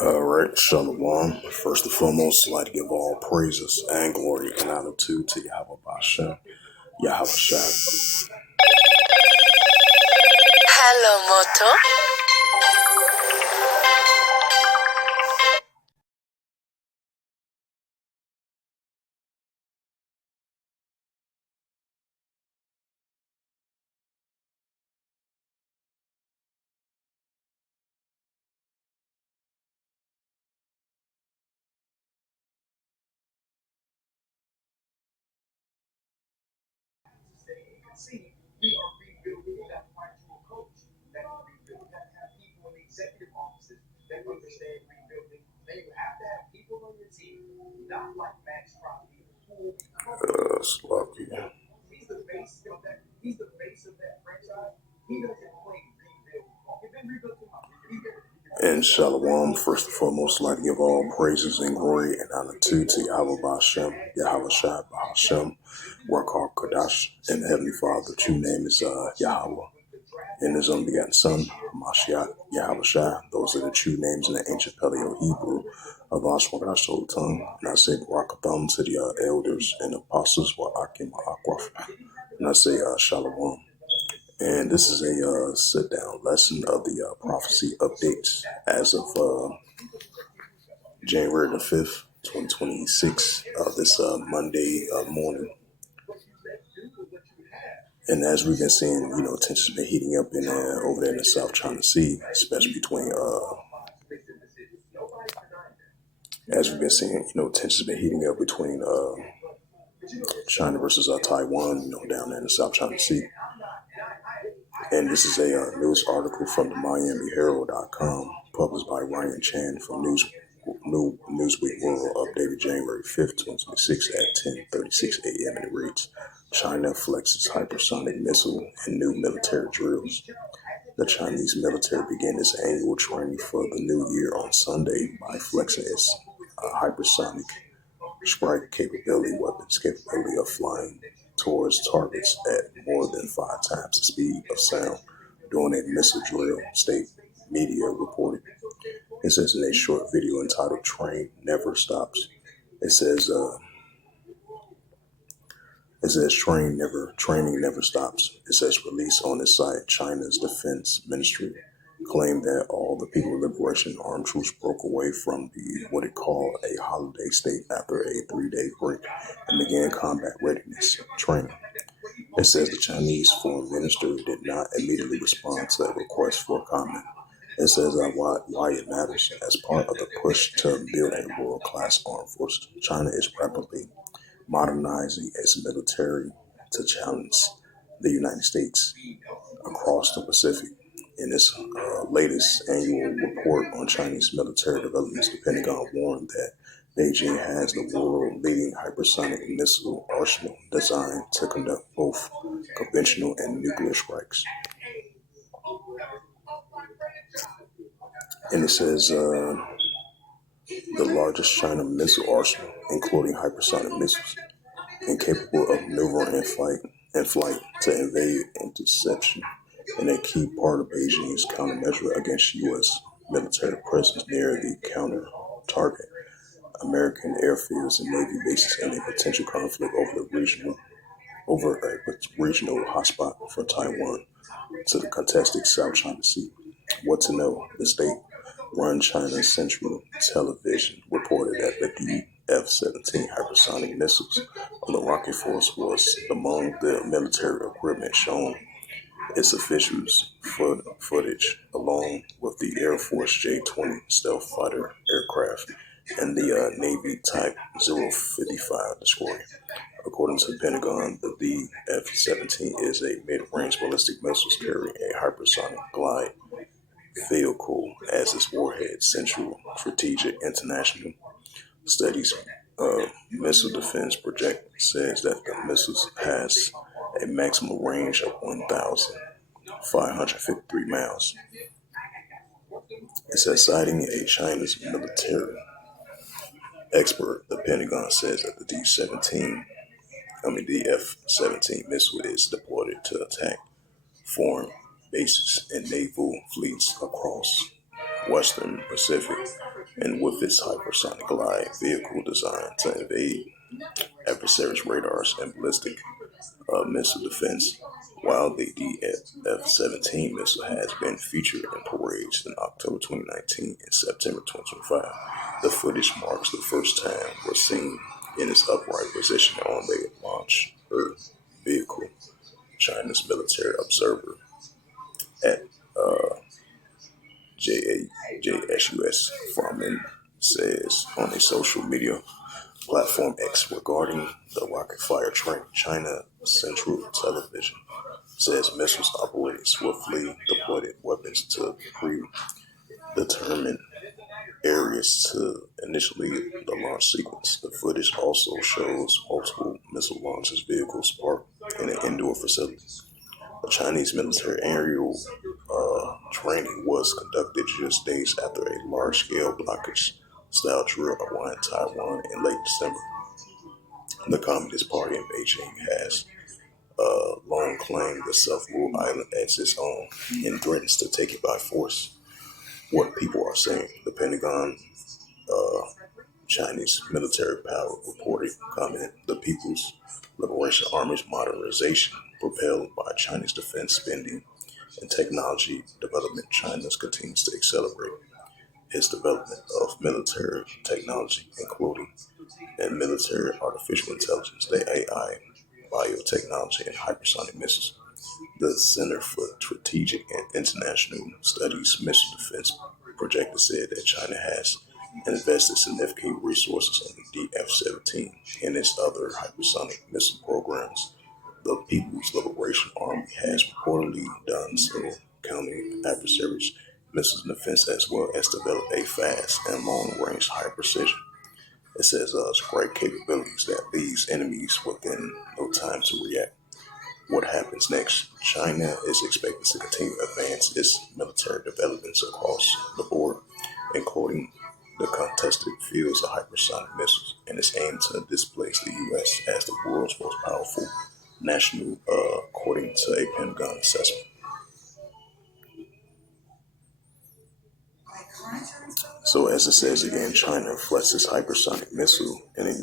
All right, Shalom. First and foremost, I'd like to give all praises and glory and honor to Yahweh Bashem, Yahweh Shai. Hello, Moto. Sloppy. And Shalom, first and foremost, I'd like to give all praises and glory and honor to Yahweh Bashem, Yahweh Shai, Bahashem, Wakar Kadash, and the Heavenly Father. True name is Yahweh, and His only begotten Son, Mashiach, Yahweh Shai. Those are the true names in the ancient Paleo Hebrew of Ashwagash Old Tongue. And I say Barakatham to the elders and apostles, Wa'akim Akwaf. And I say Shalom. And this is a sit-down lesson of the prophecy updates as of January the 5th, 2026, this Monday morning. And as we've been seeing, tensions been heating up in over there in the South China Sea, especially between, as we've been seeing, tensions been heating up between China versus Taiwan, down there in the South China Sea. And this is a news article from the MiamiHerald.com, published by Ryan Chan from Newsweek World, updated January 5th, 2026 at 10:36 a.m. And it reads, China flexes hypersonic missile and new military drills. The Chinese military began its annual training for the new year on Sunday by flexing its hypersonic strike weapons capability of flying towards targets at more than 5 times the speed of sound during a missile drill, state media reported. It says in a short video entitled Train Never Stops. It says training never stops. It says release on its site. China's defense ministry claimed that all the People Liberation Armed Troops broke away from what it called a holiday state after a 3-day break and began combat readiness training. It says the Chinese foreign minister did not immediately respond to that request for comment. It says why it matters. As part of the push to build a world-class armed force, China is rapidly modernizing its military to challenge the United States across the Pacific. In its latest annual report on Chinese military developments, the Pentagon warned that Beijing has the world-leading hypersonic missile arsenal designed to conduct both conventional and nuclear strikes. And it says the largest China missile arsenal, including hypersonic missiles, incapable of maneuvering in flight to evade interception, and a key part of Beijing's countermeasure against U.S. military presence near the counter-target American airfields and Navy bases in a potential conflict over a regional hotspot for Taiwan to the contested South China Sea. What to know? The state-run China Central Television reported that the F-17 hypersonic missiles on the rocket force was among the military equipment shown. Its officials' footage, along with the Air Force J-20 stealth fighter aircraft and the Navy Type 055 destroyer. According to the Pentagon, the F-17 is a mid-range ballistic missile carrying a hypersonic glide vehicle as its warhead. Central Strategic International Studies Missile Defense Project says that the missiles has a maximum range of 1,553 miles. It says, citing a Chinese military expert, the Pentagon says that the F-17 missile is deployed to attack foreign bases and naval fleets across Western Pacific, and with its hypersonic glide vehicle designed to evade adversaries' radars and ballistic missile defense. While the DF-17 missile has been featured in parades in October 2019 and September 2025, the footage marks the first time was seen in its upright position on the launch vehicle. China's military observer at JSUS Farman says on a social media platform X regarding the rocket fire training. China Central Television says missiles operating swiftly deployed weapons to predetermined areas to initially the launch sequence. The footage also shows multiple missile launches vehicles parked in an indoor facility. The Chinese military aerial training was conducted just days after a large-scale blockage-style drill around Taiwan in late December. The Communist Party in Beijing has long claimed the self-ruled island as its own and threatens to take it by force. What people are saying, the Pentagon, Chinese military power reported comment, the People's Liberation Army's modernization, propelled by Chinese defense spending and technology development. China continues to accelerate its development of military technology, including and military artificial intelligence, the AI, biotechnology, and hypersonic missiles. The Center for Strategic and International Studies Missile Defense Projector said that China has invested significant resources in the DF-17 and its other hypersonic missile programs. The People's Liberation Army has reportedly done so, countering adversaries' missile defense as well as develop a fast and long-range high precision. It says great capabilities that leaves enemies within no time to react. What happens next? China is expected to continue to advance its military developments across the board, including the contested fields of hypersonic missiles, and its aim to displace the U.S. as the world's most powerful national, according to a Pentagon assessment. So, as it says again, China flexes hypersonic missile in a new